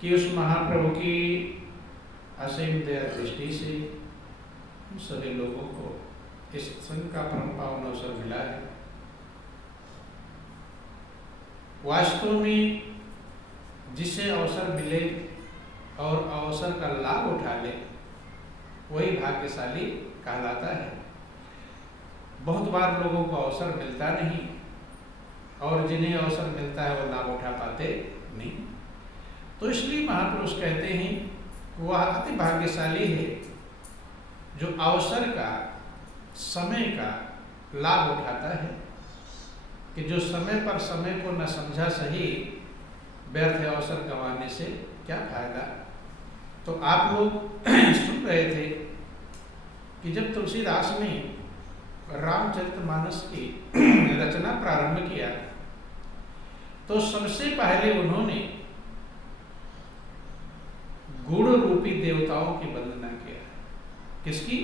कि उस महाप्रभु की असीम दया दृष्टि से हम सभी लोगों को इस संघ का परम पावन अवसर मिला है। वास्तव में जिसे अवसर मिले और अवसर का लाभ उठा ले वही भाग्यशाली कहलाता है। बहुत बार लोगों को अवसर मिलता नहीं और जिन्हें अवसर मिलता है वो लाभ उठा पाते नहीं। तो इसलिए महापुरुष कहते हैं वह अति भाग्यशाली है जो अवसर का, समय का लाभ उठाता है, कि जो समय पर समय को न समझा सही व्यर्थ अवसर गंवाने से क्या फायदा। तो आप लोग सुन रहे थे कि जब तुलसीदास ने रामचरितमानस की रचना प्रारंभ किया तो सबसे पहले उन्होंने गुण रूपी देवताओं की वंदना किया। किसकी?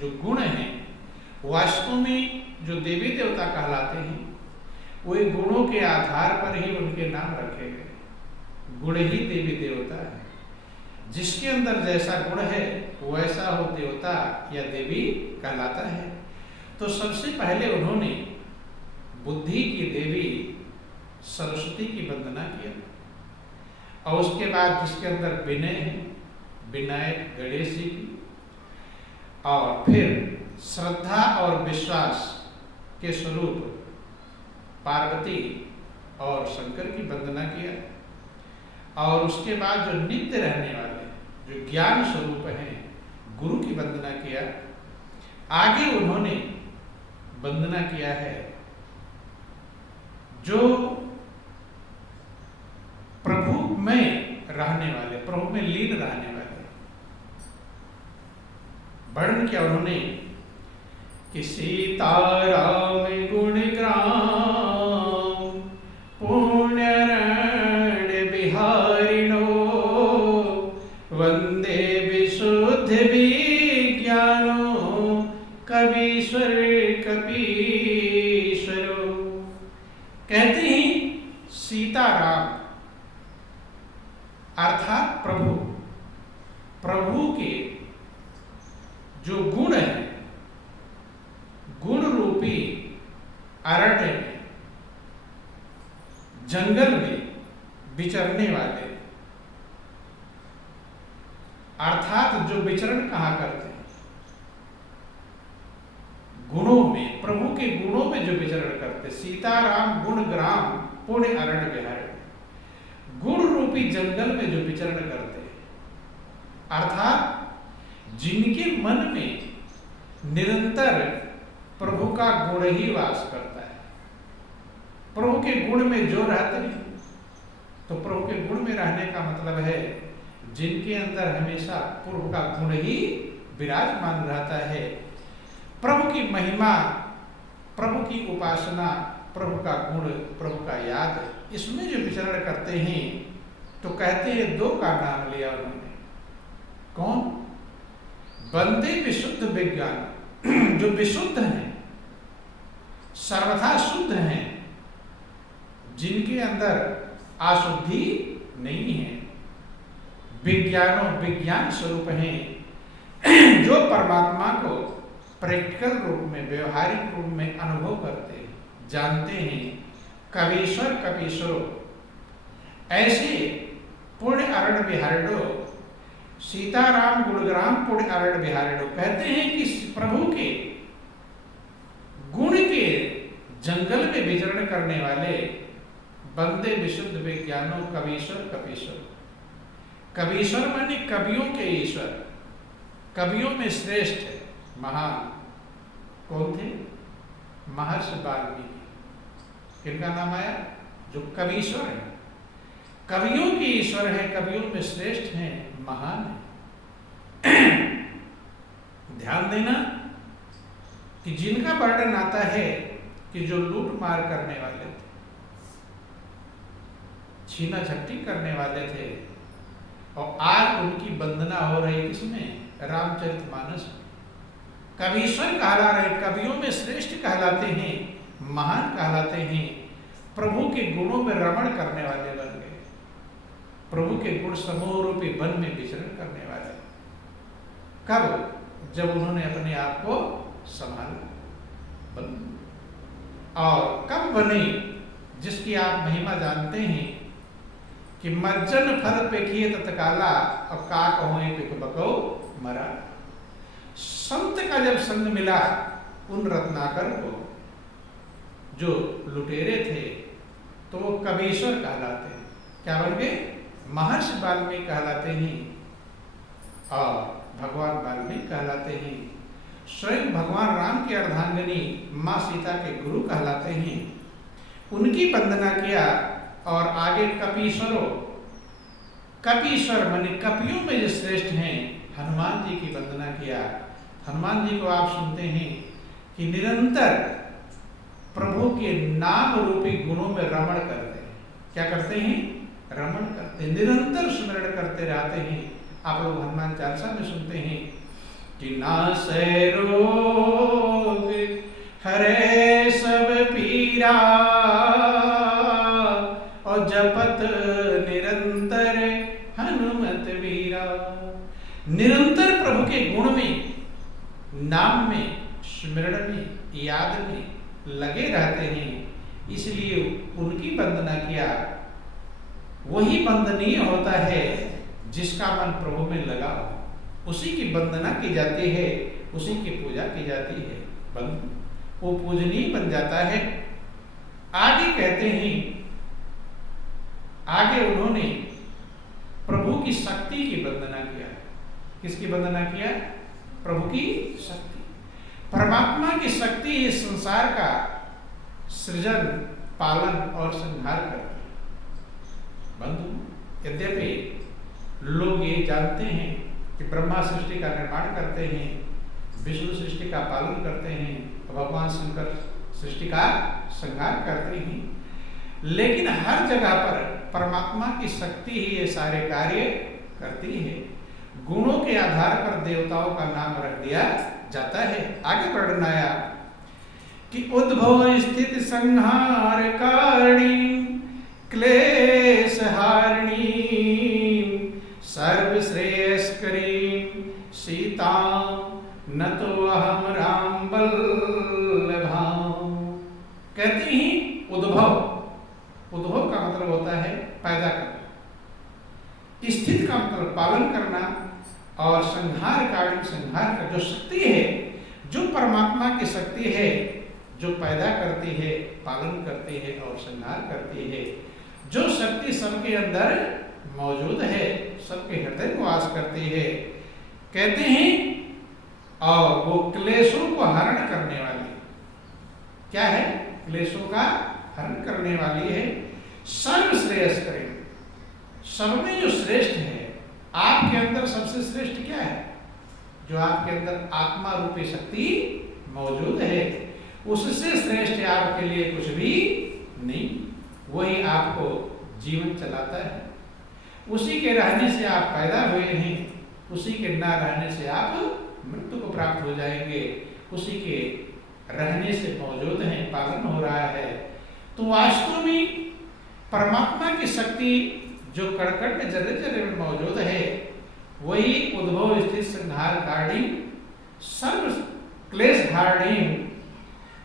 जो गुण हैं, वास्तव में जो देवी देवता कहलाते हैं वे गुणों के आधार पर ही उनके नाम रखे गए। गुण ही देवी देवता है। जिसके अंदर जैसा गुण है वैसा वो देवता या देवी कहलाता है। तो सबसे पहले उन्होंने बुद्धि की देवी सरस्वती की वंदना किया, और उसके बाद जिसके अंदर विनय है, विनायक गणेश जी की, और फिर श्रद्धा और विश्वास के स्वरूप पार्वती और शंकर की वंदना किया, और उसके बाद जो नित्य रहने वाले जो ज्ञान स्वरूप हैं गुरु की वंदना किया। आगे उन्होंने वंदना किया है जो प्रभु में रहने वाले, प्रभु में लीन रहने वाले। वर्णन किया उन्होंने कि सीताराम गुण ग्राम पुण्यरण बिहारिणो वंदे विशुद्ध विज्ञानो कवीश्वर कपीश्वरो। कहते हैं सीताराम अर्थात प्रभु, प्रभु के जो गुण है, गुण रूपी अरण्य में, जंगल में विचरने वाले, अर्थात जो विचरण कहा करते हैं गुणों में, प्रभु के गुणों में जो विचरण करते, सीताराम गुण ग्राम पुण्य अरण्य विहार, गुण रूपी जंगल में जो विचरण करते, अर्थात जिनके मन में निरंतर प्रभु का गुण ही वास करता है, प्रभु के गुण में जो रहते हैं, तो प्रभु के गुण में रहने का मतलब है जिनके अंदर हमेशा प्रभु का गुण ही विराजमान रहता है। प्रभु की महिमा, प्रभु की उपासना, प्रभु का गुण, प्रभु का याद, इसमें जो विचरण करते हैं, तो कहते हैं दो का नाम लिया उन्होंने। कौन? वंदे विशुद्ध विज्ञान, जो विशुद्ध हैं, सर्वथा शुद्ध हैं, जिनके अंदर अशुद्धि नहीं है, विज्ञानों विज्ञान स्वरूप हैं, जो परमात्मा को प्रैक्टिकल रूप में, व्यवहारिक रूप में अनुभव करते हैं, जानते हैं। कवीश्वर कपीश्वरो, ऐसे पुण्य अरण्य बिहारिणो, सीताराम गुणग्राम पुण्य अरण्य बिहारिणो, कहते हैं कि प्रभु के गुण के जंगल में विचरण करने वाले बंदे विशुद्ध विज्ञानो कवीश्वर कपीश्वर। कवीश्वर माने कवियों के ईश्वर, कवियों में श्रेष्ठ है, महान। कौन थे? महर्षि वाल्मीकि। किनका नाम आया? जो कवीश्वर है, कवियों के ईश्वर है, कवियों में श्रेष्ठ हैं, महान है। ध्यान देना कि जिनका वर्णन आता है कि जो लूट मार करने वाले थे, छीना झपटी करने वाले थे, और आज उनकी वंदना हो रही किसमें? रामचरितमानस में। कवीश्वर कहला रहे, कवियों में श्रेष्ठ कहलाते हैं, महान कहलाते हैं, प्रभु के गुणों में रमण करने वाले बन गए, प्रभु के गुण समूह रूपी वन में विचरण करने वाले। कब? जब उन्होंने अपने आप को संभाला। और कब बने? जिसकी आप महिमा जानते हैं कि मर्जन फल पेखिए तत्काला, और का कहो पिक बको मरा। संत का जब संग मिला उन रत्नाकर को, जो लुटेरे थे, तो वो कवीश्वर कहलाते हैं। क्या बन गए? महर्षि वाल्मीकि कहलाते हैं, और भगवान वाल्मीकि कहलाते हैं। स्वयं भगवान राम की अर्धांगिनी माँ सीता के गुरु कहलाते हैं। उनकी वंदना किया, और आगे कपीश्वरो, कपीश्वर माने कपियों में जो श्रेष्ठ हैं, हनुमान जी की वंदना किया। हनुमान जी को आप सुनते हैं कि निरंतर प्रभु के नाम रूपी गुणों में रमण करते हैं। क्या करते हैं? रमण करते हैं, निरंतर स्मरण करते रहते हैं। आप लोग हनुमान चालीसा में सुनते हैं कि नासै रोग हरे सब पीरा, और जपत निरंतर हनुमत वीरा। निरंतर प्रभु के गुण में, नाम में, स्मरण में, याद में लगे रहते हैं, इसलिए उनकी वंदना किया। वही वंदनीय होता है जिसका मन प्रभु में लगा हो, उसी की वंदना की जाती है, उसी की पूजा की जाती है, वो पूजनीय बन जाता है। आगे कहते हैं, आगे उन्होंने प्रभु की शक्ति की वंदना किया। किसकी वंदना किया? प्रभु की शक्ति। परमात्मा की शक्ति इस संसार का सृजन, पालन और संहार करती है। बंधु, यद्यपि लोग ये जानते हैं कि ब्रह्मा सृष्टि का निर्माण करते हैं, विष्णु सृष्टि का पालन करते हैं, भगवान शंकर सृष्टि का संहार करते हैं, लेकिन हर जगह पर परमात्मा की शक्ति ही ये सारे कार्य करती है। गुणों के आधार पर देवताओं का नाम रख दिया जाता है। आगे वर्णन आया कि उद्भव स्थिति संहार कारिणी, क्लेश हारिणी, सर्वश्रेयस्करी सीता, न तो अहम राम बल्लभाम। कहते हैं उद्भव, उद्भव का मतलब होता है पैदा करना, स्थिति का मतलब पालन करना, और संहार कालीन, संहार का जो शक्ति है, जो परमात्मा की शक्ति है, जो पैदा करती है, पालन करती है और संहार करती है, जो शक्ति सबके अंदर मौजूद है, सबके हृदय में वास करती है, कहते हैं, और वो क्लेशों को हरण करने वाली। क्या है? क्लेशों का हरण करने वाली है। सर्वश्रेयस करें, सब में जो श्रेष्ठ है, आपके अंदर सबसे श्रेष्ठ क्या है? जो आपके अंदर आत्मा रूपी शक्ति मौजूद है, उससे श्रेष्ठ आपके लिए कुछ भी नहीं। वही आपको जीवन चलाता है, उसी के रहने से आप पैदा हुए हैं, उसी के ना रहने से आप मृत्यु को प्राप्त हो जाएंगे, उसी के रहने से मौजूद हैं, पालन हो रहा है। तो वास्तव में परमात्मा की शक्ति जो कण-कण में, जर्रे-जर्रे में मौजूद है, वही उद्भव स्थिति संहार कारिणी, सर्व क्लेश हारिणी।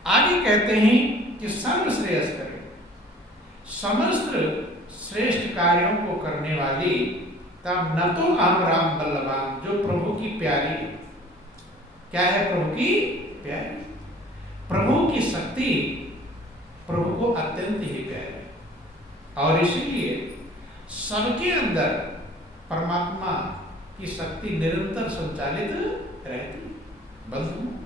आगे कहते हैं कि सर्वश्रेयस करें, समस्त श्रेष्ठ कार्यों को करने वाली, तब न तो अहम राम बल्लभाम, जो प्रभु की प्यारी। क्या है प्रभु की प्यारी? प्रभु की शक्ति प्रभु को अत्यंत ही प्यारी, और इसीलिए सबके अंदर परमात्मा की शक्ति निरंतर संचालित रहती। बंधु,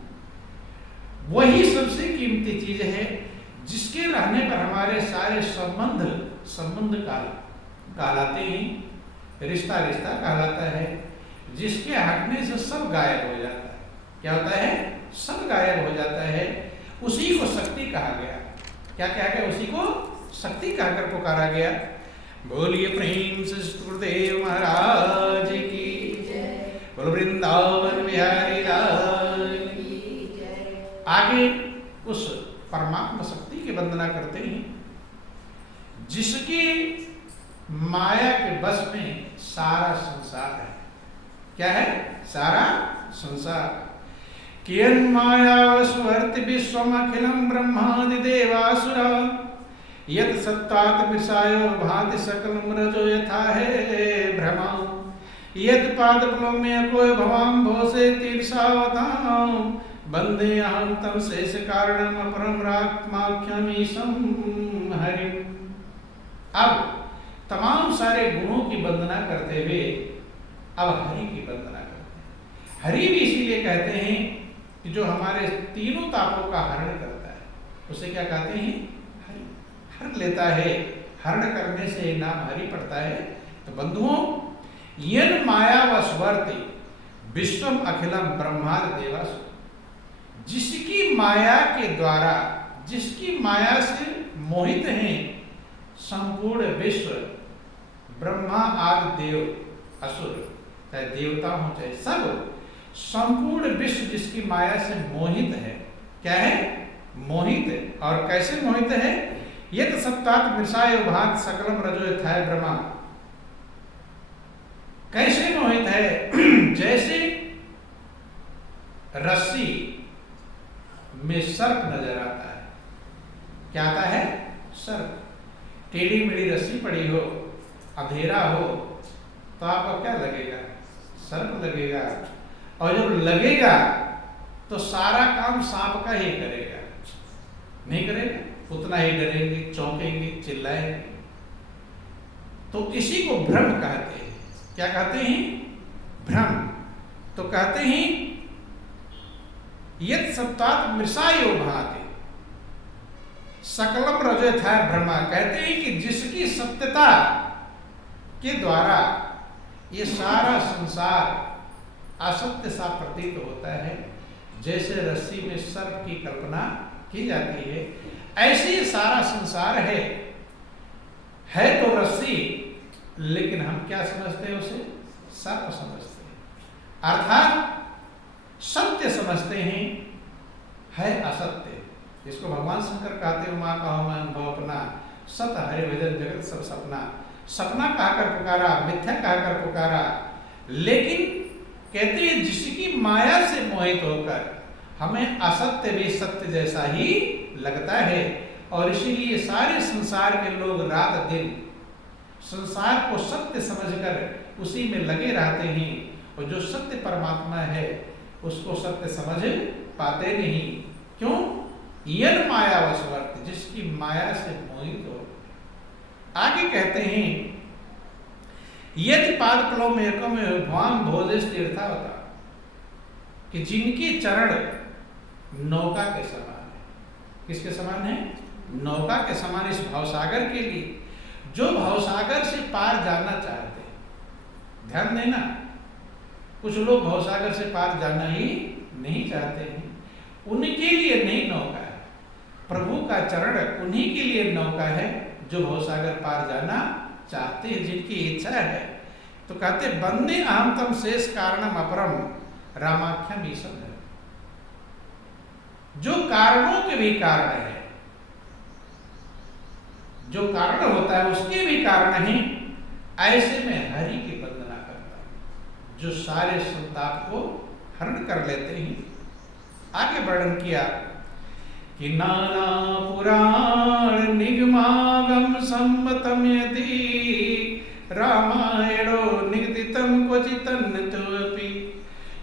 वही सबसे कीमती चीज है जिसके रहने पर हमारे सारे संबंध कहलाते हैं, रिश्ता रिश्ता कहलाता है, जिसके हटने से सब गायब हो जाता है। क्या होता है? सब गायब हो जाता है। उसी को शक्ति कहा गया। क्या कहा गया? उसी को शक्ति कहकर पुकारा गया। बोलिए प्रेम से गुरुदेव महाराज की, बोलो वृंदावन बिहारी लाल की। आगे उस परमात्मा शक्ति की वंदना करते हैं जिसकी माया के बस में सारा संसार है। क्या है? सारा संसार। कियन मायावस्वर्ति विश्वम अखिलम ब्रह्मादि देवासुरा, यत सत्तात् विषायो भाति सकलम रजो यथा है भ्रमा, यत पादपलोम्य कोय भवाम भोसे तीर्षावताम, वंदे अहं तम शेष कारणम अपरम रात्माख्यमीशम हरि। अब तमाम सारे गुणों की वंदना करते हुए अब हरि की वंदना करते हैं। हरि भी इसीलिए कहते हैं कि जो हमारे तीनों तापों का हरण करता है, उसे क्या कहते हैं? हरि। हरण लेता है, हरण करने से नाम हरि पड़ता है। तो बंधुओं, यन माया वस्वर्ति विश्वम अखिलम ब्रह्माद देवासु, जिसकी माया के द्वारा, जिसकी माया से मोहित हैं संपूर्ण विश्व, ब्रह्मा आदि देव असुर, चाहे देवता हो चाहे सब, संपूर्ण विश्व जिसकी माया से मोहित है। क्या है? मोहित। और कैसे मोहित है? यत सत्तात् विषायो भाति सकलम रजो यथा ब्रह्मा। कैसे मोहित है? जैसे रस्सी में सर्प नजर आता है। क्या आता है? सर्प। टेढ़ी मेढ़ी रस्सी पड़ी हो, अंधेरा हो, तो आपको क्या लगेगा? सर्प लगेगा। और जब लगेगा तो सारा काम सांप का ही करेगा, नहीं करेगा? उतना ही डरेंगे, चौंकेंगे, चिल्लाएंगे। तो इसी को भ्रम कहते हैं। क्या कहते हैं? भ्रम। तो कहते हैं यत् सत्वात् मृषायो भाति सकलम रजोयथाय भ्रमा। कहते हैं कि जिसकी सत्यता के द्वारा ये सारा संसार असत्य सा प्रतीत होता है, जैसे रस्सी में सर्प की कल्पना की जाती है, ऐसे ही सारा संसार है तो रस्सी, लेकिन हम क्या समझते हैं? उसे सर्प समझते हैं, अर्थात सत्य समझते हैं, है असत्य। इसको भगवान शंकर कहते हैं, माँ कहो मैं अनुभव अपना, सत हरि भजन जगत सब सपना। सपना कहकर पुकारा, मिथ्या कहकर पुकारा, लेकिन कहते हैं जिसकी माया से मोहित होकर हमें असत्य भी सत्य जैसा ही लगता है। और इसीलिए सारे संसार के लोग रात दिन संसार को सत्य समझकर उसी में लगे रहते हैं, और जो सत्य परमात्मा है उसको सत्य समझ पाते नहीं। क्यों? यन माया वशवर्त, जिसकी माया से मोहित हो। आगे कहते हैं यदि पाद कलो मेकम भवान भोजेश तीर्थावता, कि जिनके चरण नौका के समान है। किसके समान है? नौका के समान। इस भवसागर के लिए, जो भवसागर से पार जाना चाहते हैं, ध्यान देना, कुछ लोग भवसागर से पार जाना ही नहीं चाहते हैं, उनके लिए नहीं नौका है। प्रभु का चरण उन्हीं के लिए नौका है जो भवसागर पार जाना चाहते हैं, जिनकी इच्छा है। तो कहते बंदे अहम तम शेष कारणम अपरम रामाख्यम ईशम है। जो कारणों के भी कारण है, जो कारण होता है उसके भी कारण है, ऐसे में हरि की वंदना करता हूं, जो सारे संताप को हरण कर लेते हैं। आगे वर्णन किया कि नाना पुराण निगमागम सम्मतम यदि रामायणो निगदितम क्वचितन्न तोपि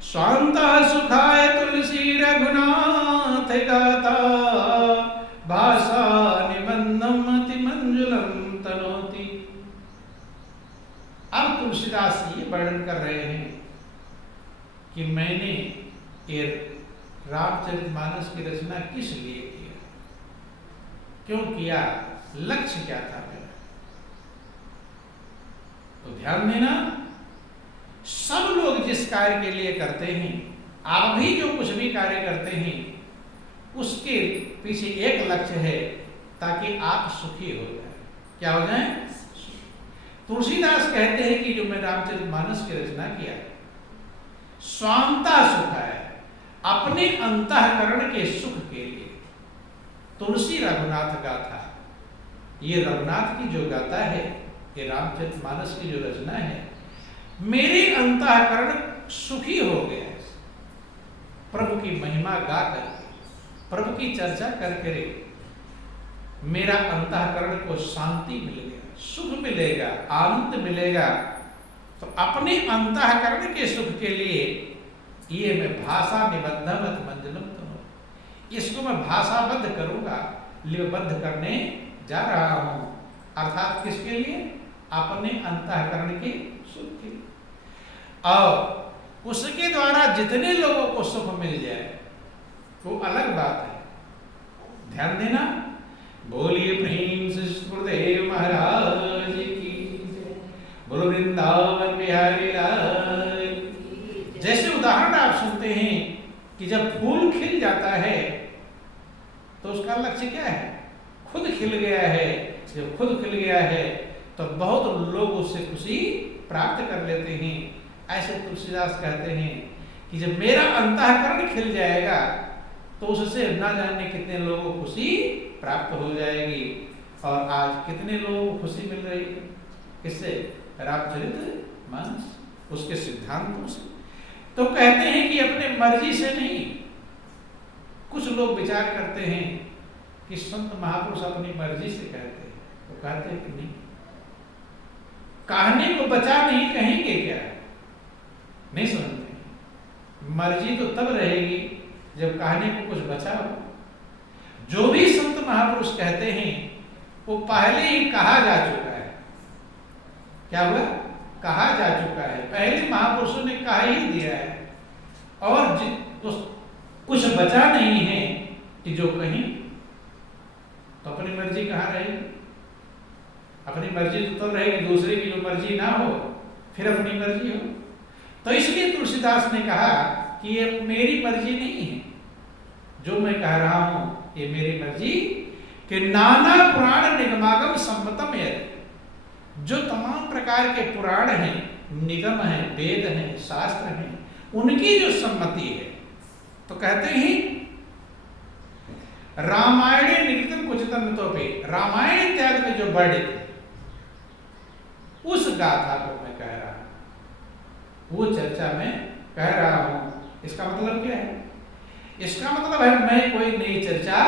स्वांता सुखाय तुलसी रघुनाथ गाता भाषा निबंधम अति मंजुलम तनोति। अब तुलसीदास ये वर्णन कर रहे हैं कि मैंने ये रामचरितमानस की रचना किस लिए किया, क्यों किया, लक्ष्य क्या था मेरा। तो ध्यान देना, सब लोग जिस कार्य के लिए करते हैं, आप भी जो कुछ भी कार्य करते हैं, उसके पीछे एक लक्ष्य है, ताकि आप सुखी हो जाए। क्या हो जाए? तुलसीदास कहते हैं कि जो मैं रामचरितमानस की रचना किया, स्वांता सुख है, अपने अंतःकरण के सुख के लिए। तुलसी रघुनाथ गाथा, ये रघुनाथ की जो गाथा है, ये रामचरितमानस की जो रचना है, मेरे अंतःकरण सुखी हो गया। प्रभु की महिमा गा करके, प्रभु की चर्चा करके मेरा अंतःकरण को शांति मिल गया, सुख मिलेगा, आनंद मिलेगा। तो अपने अंतःकरण के सुख के लिए ये मैं भाषा निबद्धमत मंजलम तनो, इसको मैं भाषाबद्ध करूंगा, लिपिबद्ध करने जा रहा हूं। अर्थात किसके लिए? अपने अंतःकरण के सुख के लिए। और उसके द्वारा जितने लोगों को सुख मिल जाए वो अलग बात है। ध्यान देना, बोलिए प्रेम से गुरुदेव महाराज की, बोलो वृंदावन बिहारी लाल। जैसे उदाहरण आप सुनते हैं कि जब फूल खिल जाता है तो उसका लक्ष्य क्या है? खुद खिल गया है। जब खुद खिल गया है तो बहुत लोग उससे खुशी प्राप्त कर लेते हैं। ऐसे तुलसीदास कहते हैं कि जब मेरा अंतःकरण खिल जाएगा तो उससे ना जाने कितने लोगों को खुशी प्राप्त हो जाएगी। और आज कितने लोगों को खुशी मिल रही है? किससे? रामचरितमानस, उसके सिद्धांतों से। तो कहते हैं कि अपने मर्जी से नहीं, कुछ लोग विचार करते हैं कि संत महापुरुष अपनी मर्जी से कहते हैं, तो कहते हैं कि नहीं, कहने को बचा नहीं कहेंगे क्या? नहीं समझते। मर्जी तो तब रहेगी जब कहने को कुछ बचा हो। जो भी संत महापुरुष कहते हैं वो पहले ही कहा जा चुका है। क्या हुआ? कहा जा चुका है, पहले महापुरुषों ने कहा ही दिया है, और कुछ बचा नहीं है कि जो कहीं, तो अपनी मर्जी कहाँ रहेगी? अपनी मर्जी तो तब रहेगी दूसरे की जो मर्जी ना हो, फिर अपनी मर्जी हो। तो इसलिए तुलसीदास ने कहा कि ये मेरी मर्जी नहीं है, जो मैं कह रहा हूं ये मेरी मर्जी, कि नाना पुराण निगमागम सम्मतम यदि, जो तमाम प्रकार के पुराण हैं, निगम हैं, वेद हैं, शास्त्र हैं, उनकी जो सम्मति है, तो कहते हैं रामायण निकृतम कुचितम तो पे, रामायण इत्यादि में जो वर्णित है उस गाथा को मैं कह रहा हूं, वो चर्चा में कह रहा हूं। इसका मतलब क्या है? इसका मतलब है मैं कोई नई चर्चा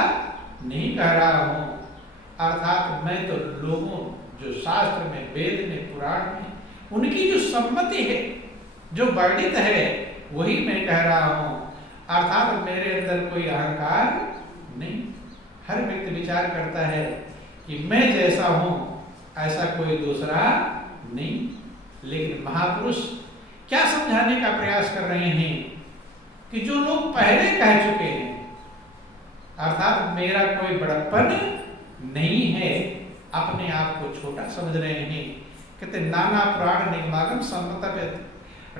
नहीं कह रहा हूं, अर्थात मैं तो लोगों जो शास्त्र में, वेद में, पुराण में, उनकी जो सम्मति है, जो वर्णित है, वही मैं कह रहा हूं। अर्थात मेरे अंदर कोई अहंकार नहीं। हर व्यक्ति विचार करता है कि मैं जैसा हूं ऐसा कोई दूसरा नहीं, लेकिन महापुरुष क्या समझाने का प्रयास कर रहे हैं कि जो लोग पहले कह चुके हैं, अर्थात मेरा कोई बड़प्पन नहीं है, अपने आप को छोटा समझ रहे हैं। कहते नाना पुराण निगमागम सम्मतम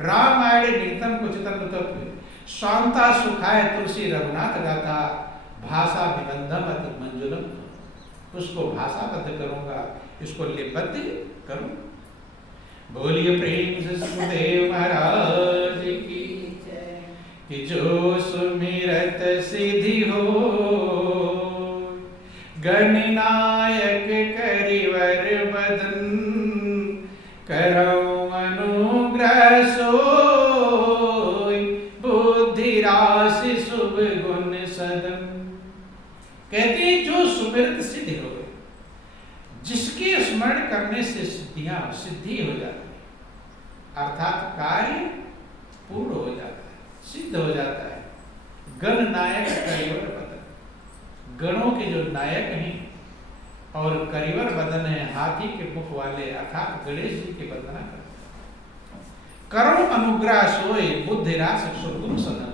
रामायण निगतम कुचितम तत्व शांता सुखाय तुलसी रघुनाथ गाथा भाषा निबंधम अति मंजुलम। उसको भाषाबद्ध करूंगा, इसको लिपिबद्ध करूं। बोलिए प्रेम से सुखदेव महाराज की, कि जो सुमिरत सिद्धि हो, गणनायक करिवर बदन, करऊं अनुग्रह सोई, बुद्धि राशि शुभ गुण सदन। कहते हैं जो सुमिरत सिद्धि हो गए, जिसके स्मरण करने से सिद्धि हो जाती है, अर्थात कार्य पूर्ण हो जाता है, सिद्ध हो जाता है। गण नायक करिवर बदन, गणों के जो नायक हैं और करिवर बदन है, हाथी के मुख वाले, अर्थात गणेश जी की वंदना करते। करुण अनुग्रह सोए, बुद्धि रास शुभ गुण सदन।